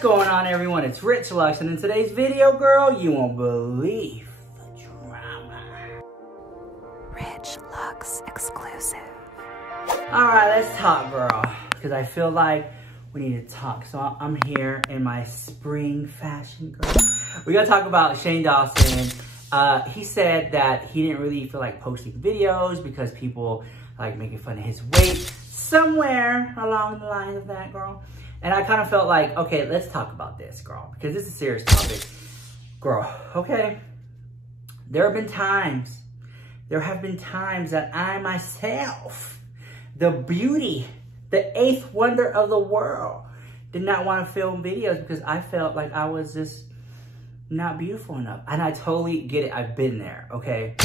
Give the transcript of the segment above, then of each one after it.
going on, everyone? It's Rich Lux, and in today's video, girl, you won't believe the drama. Rich Lux exclusive. All right, let's talk, girl, because I feel like we need to talk. So I'm here in my spring fashion, girl. We're gonna talk about Shane Dawson. He said that he didn't really feel like posting videos because people like making fun of his weight, somewhere along the lines of that, girl. And I kind of felt like, okay, let's talk about this, girl, because this is a serious topic, girl, okay? There have been times that I myself, the beauty, the eighth wonder of the world, did not want to film videos because I felt like I was just not beautiful enough. And I totally get it. I've been there, okay?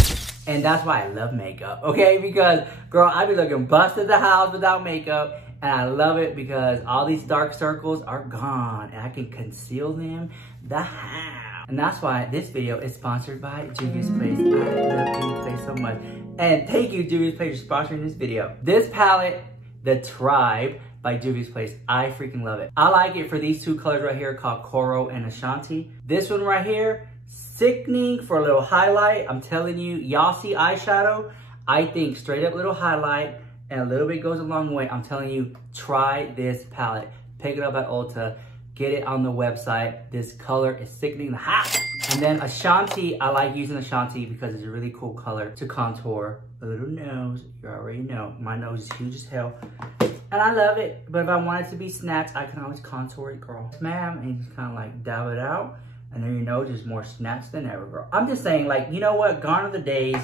And that's why I love makeup, okay? Because, girl, I be looking busted at the house without makeup. And I love it because all these dark circles are gone. And I can conceal them the how. And that's why this video is sponsored by Juvia's Place. I love Juvia's Place so much. And thank you, Juvia's Place, for sponsoring this video. This palette, The Tribe by Juvia's Place, I freaking love it. I like it for these two colors right here called Coral and Ashanti. This one right here, sickening for a little highlight. I'm telling you, y'all see eyeshadow? I think straight up little highlight and a little bit goes a long way. I'm telling you, try this palette. Pick it up at Ulta. Get it on the website. This color is sickening the house. And then Ashanti, I like using Ashanti because it's a really cool color to contour the little nose. You already know, my nose is huge as hell. And I love it. But if I want it to be snatched, I can always contour it, girl. Ma'am, and you just kind of like dab it out. And then your nose is more snatched than ever, girl. I'm just saying, like, you know what? Gone are the days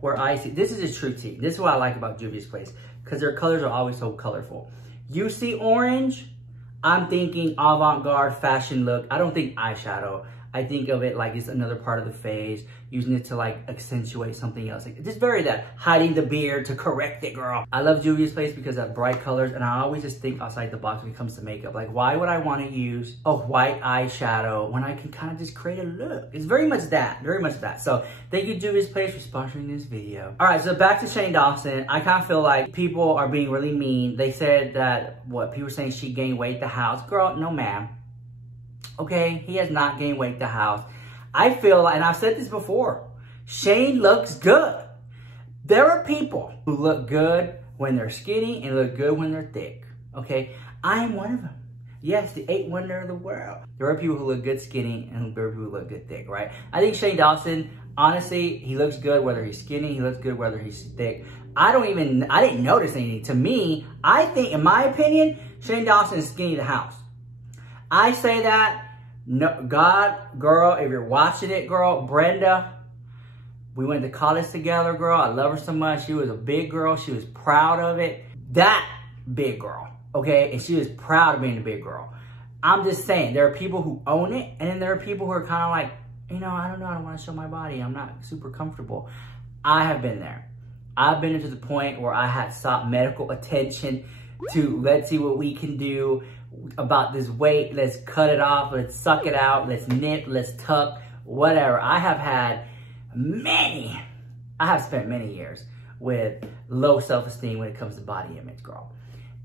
where I see, this is a true tea. This is what I like about Juvia's Place, because their colors are always so colorful. You see orange, I'm thinking avant-garde fashion look. I don't think eyeshadow. I think of it like it's another part of the face, using it to like accentuate something else. Like, just very that, hiding the beard to correct it, girl. I love Juvia's Place because of bright colors, and I always just think outside the box when it comes to makeup. Like, why would I want to use a white eyeshadow when I can kind of just create a look? It's very much that, very much that. So thank you, Juvia's Place, for sponsoring this video. All right, so back to Shane Dawson. I kind of feel like people are being really mean. They said that, what, people were saying she gained weight at the house. Girl, no ma'am. Okay, he has not gained weight at the house. I feel, and I've said this before, Shane looks good. There are people who look good when they're skinny and look good when they're thick. Okay, I am one of them. Yes, the eighth wonder of the world. There are people who look good skinny and there are people who look good thick, right? I think Shane Dawson, honestly, he looks good whether he's skinny, he looks good whether he's thick. I didn't notice anything. To me, I think, in my opinion, Shane Dawson is skinny to house. I say that, no, God, girl, if you're watching it, girl, Brenda, we went to college together, girl. I love her so much. She was a big girl. She was proud of it. That big girl, okay? And she was proud of being a big girl. I'm just saying, there are people who own it, and then there are people who are kind of like, you know, I don't know, I don't want to show my body. I'm not super comfortable. I have been there. I've been to the point where I had sought medical attention to let's see what we can do about this weight. Let's cut it off. Let's suck it out. Let's nip. Let's tuck. Whatever. I have spent many years with low self-esteem when it comes to body image, girl.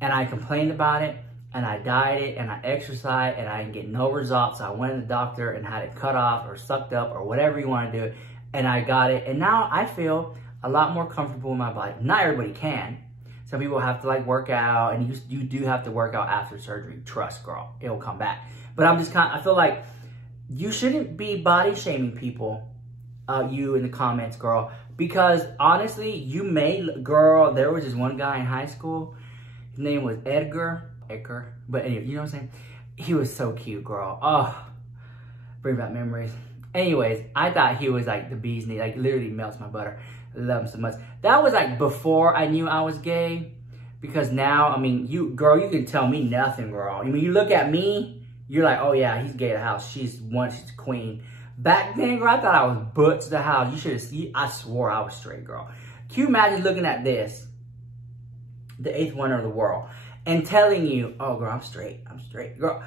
And I complained about it, and I dieted, and I exercised, and I didn't get no results. So I went to the doctor and had it cut off or sucked up or whatever you want to do. And I got it. And now I feel a lot more comfortable in my body. Not everybody can. Some people have to like work out, and you do have to work out after surgery. Trust, girl, it'll come back. But I'm just I feel like you shouldn't be body shaming people, you in the comments, girl, because honestly, you may, girl, there was this one guy in high school. His name was Edgar, but anyway, you know what I'm saying? He was so cute, girl. Oh, bring back memories. Anyways, I thought he was like the bee's knee, like literally melts my butter. Love him so much. That was like before I knew I was gay, because now, I mean, you can tell me nothing, girl. I mean, you look at me, you're like, oh yeah, he's gay at the house. She's queen. Back then, girl, I thought I was butch to the house. You should have seen, I swore I was straight, girl. Can you imagine looking at this, the eighth wonder of the world, and telling you, oh girl, I'm straight, girl.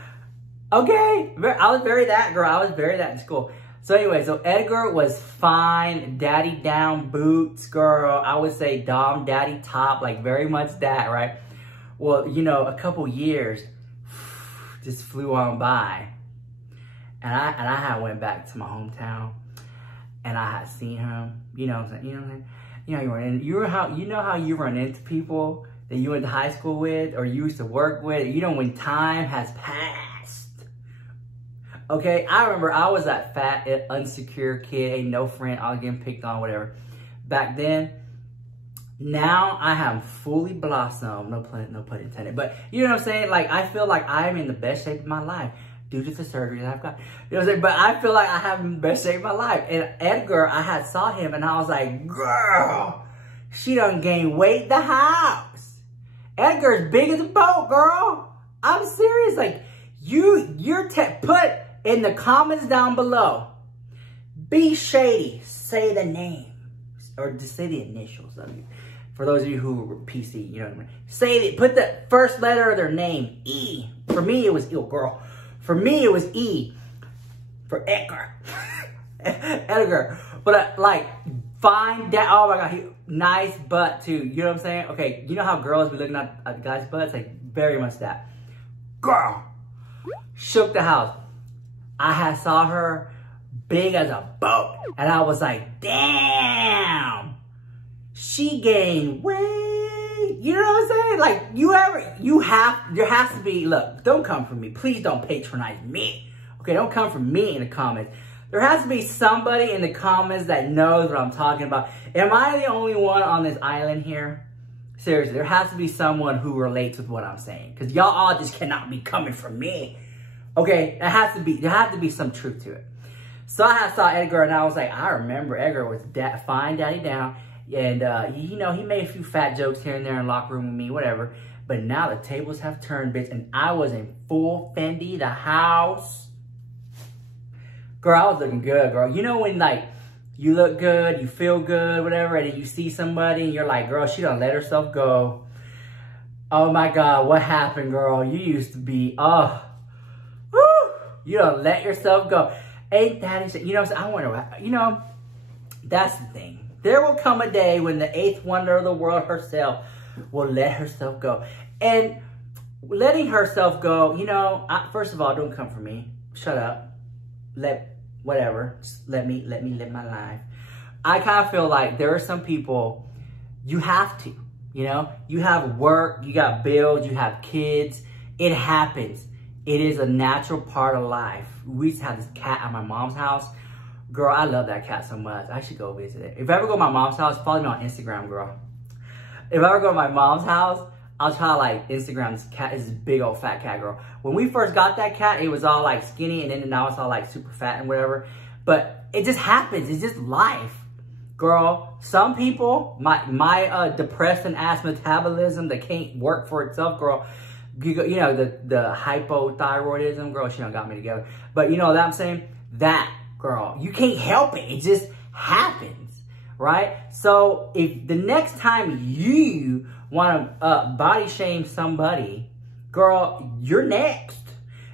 Okay, I was very that, girl. I was very that in school. So anyway, so Edgar was fine, daddy down boots, girl. I would say dom, daddy top, like very much that, right? Well, you know, a couple years, just flew on by. And I had went back to my hometown, and I had seen him. You know what I'm saying? You know what I'm saying? You know how you run into people that you went to high school with or you used to work with. You know when time has passed. Okay, I remember I was that fat, insecure kid, ain't no friend, I was getting picked on, whatever. Back then. Now I have fully blossomed, no pun intended, but you know what I'm saying? Like, I feel like I'm in the best shape of my life due to the surgery that I've got. You know what I'm saying? But I feel like I have the best shape of my life. And Edgar, I had saw him and I was like, girl, she done gained weight the house. Edgar's big as a boat, girl. I'm serious. Like, put in the comments down below, be shady, say the name, or just say the initials of you. For those of you who were PC, you know what I mean. Say it, put the first letter of their name, E. For me, it was girl. For me, it was E. For Edgar. Edgar. But like, find that. Oh my God, nice butt too. You know what I'm saying? Okay, you know how girls be looking at the guy's butts? Like, very much that. Girl. Shook the house. I had saw her big as a boat. And I was like, damn. She gained weight. You know what I'm saying? Like, there has to be, look, don't come for me. Please don't patronize me. Okay, don't come for me in the comments. There has to be somebody in the comments that knows what I'm talking about. Am I the only one on this island here? Seriously, there has to be someone who relates with what I'm saying. Because y'all all just cannot be coming for me. Okay, there has to be some truth to it. So I saw Edgar and I was like, I remember Edgar was fine daddy down. And, you know, he made a few fat jokes here and there in the locker room with me, whatever. But now the tables have turned, bitch. And I was in full Fendi, the house. Girl, I was looking good, girl. You know when, like, you look good, you feel good, whatever. And then you see somebody and you're like, girl, she done let herself go. Oh, my God, what happened, girl? You used to be, woo, you done let yourself go. Ain't that insane? You know what I'm saying? I wonder, you know, that's the thing. There will come a day when the eighth wonder of the world herself will let herself go. And letting herself go, you know, first of all, don't come for me. Shut up. Whatever. Let me live my life. I kind of feel like there are some people, you have to, you know, you have work, you got bills, you have kids. It happens. It is a natural part of life. We used to have this cat at my mom's house. Girl, I love that cat so much. I should go visit it. If I ever go to my mom's house, follow me on Instagram, girl. If I ever go to my mom's house, I'll try to like Instagram this cat. Is this big old fat cat, girl. When we first got that cat, it was all like skinny, and then now it's all like super fat and whatever. But it just happens. It's just life, girl. Some people, my depressed and ass metabolism that can't work for itself, girl. You know, the hypothyroidism, girl, she done got me together. But you know what I'm saying? That, girl, you can't help it. It just happens, right? So if the next time you want to body shame somebody, girl, you're next.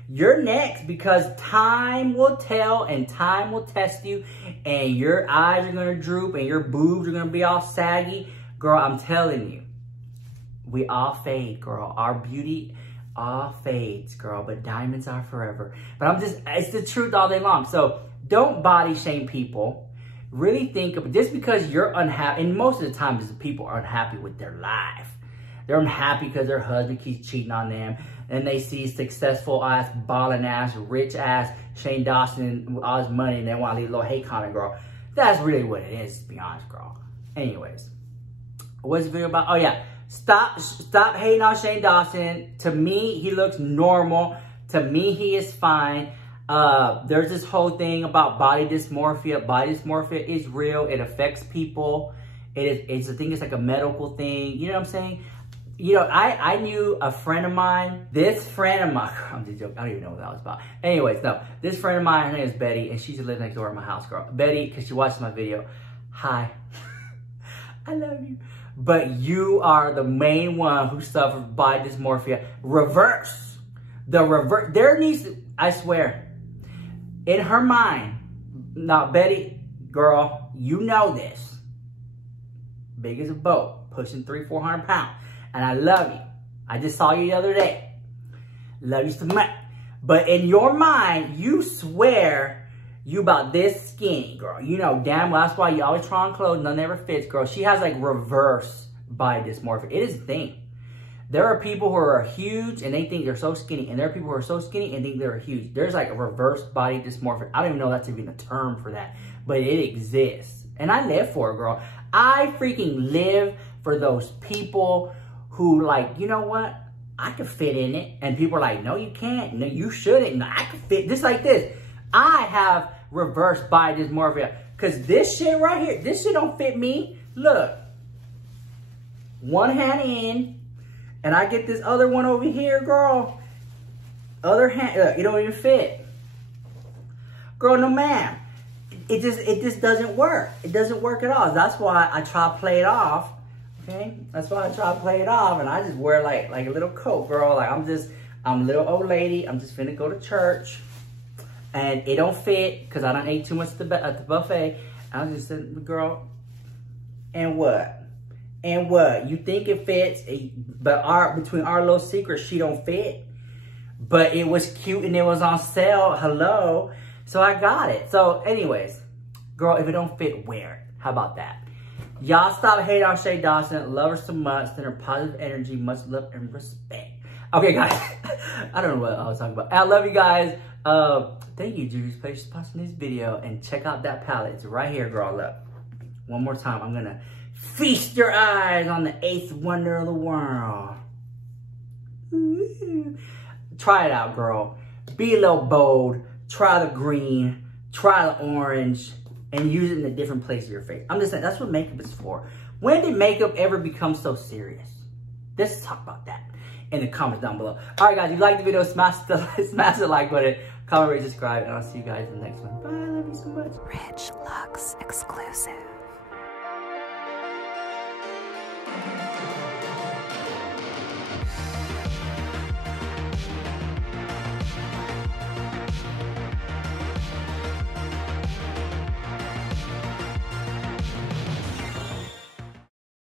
You're next, because time will tell and time will test you, and your eyes are going to droop and your boobs are going to be all saggy. Girl, I'm telling you. We all fade, girl. Our beauty all fades, girl. But diamonds are forever. But it's the truth all day long. So don't body shame people. Really think of, just because you're unhappy, and most of the time people are unhappy with their life. They're unhappy because their husband keeps cheating on them. And they see successful ass, balling ass, rich ass Shane Dawson with all his money, and they want to leave a little hate comment, girl. That's really what it is, to be honest, girl. Anyways, what's the video about? Oh, yeah. Stop hating on Shane Dawson. To me, he looks normal. To me, he is fine. There's this whole thing about body dysmorphia. Body dysmorphia is real. It affects people. I think it's like a medical thing. You know what I'm saying? You know, I knew a friend of mine. This friend of mine, I'm just joking. I don't even know what that was about. Anyways, no. This friend of mine, her name is Betty, and she lives next door in my house, girl. Betty, because she watches my video. Hi. I love you. But you are the main one who suffers body dysmorphia. Reverse. There needs to, I swear, in her mind. Now, Betty, girl, you know this. Big as a boat, pushing 300-400 pounds. And I love you. I just saw you the other day. Love you so much. But in your mind, you swear you about this skinny, girl. You know damn well that's why you always try on clothes, none ever fits, girl. She has like reverse body dysmorphia. It is a thing. There are people who are huge and they think they're so skinny, and there are people who are so skinny and think they're huge. There's like a reverse body dysmorphia. I don't even know that's even a term for that, but it exists. And I live for it, girl. I freaking live for those people who like, you know what? I could fit in it. And people are like, no, you can't. No, you shouldn't. No, I could fit just like this. I have reverse body dysmorphia. Because this shit right here, this shit don't fit me. Look. One hand in. And I get this other one over here, girl. Other hand, look, it don't even fit. Girl, no ma'am. It just doesn't work. It doesn't work at all. That's why I try to play it off. Okay? That's why I try to play it off. And I just wear like a little coat, girl. Like I'm a little old lady. I'm just finna go to church. And it don't fit because I done ate too much at the buffet. I was just saying, girl, and what? And what? You think it fits, but between our little secrets, she don't fit. But it was cute and it was on sale. Hello. So I got it. So anyways, girl, if it don't fit, wear it. How about that? Y'all stop hating on Shay Dawson. Love her so much. Send her positive energy. Much love and respect. Okay, guys. I don't know what I was talking about. I love you guys. Thank you, Juvias, for sponsoring this video. And check out that palette. It's right here, girl. Look. One more time. I'm going to feast your eyes on the 8th wonder of the world. Ooh. Try it out, girl. Be a little bold. Try the green. Try the orange. And use it in a different place of your face. I'm just saying, that's what makeup is for. When did makeup ever become so serious? Let's talk about that in the comments down below. All right, guys, if you liked the video, smash the like button, comment, rate, subscribe, and I'll see you guys in the next one. Bye, I love you so much. Rich Lux exclusive.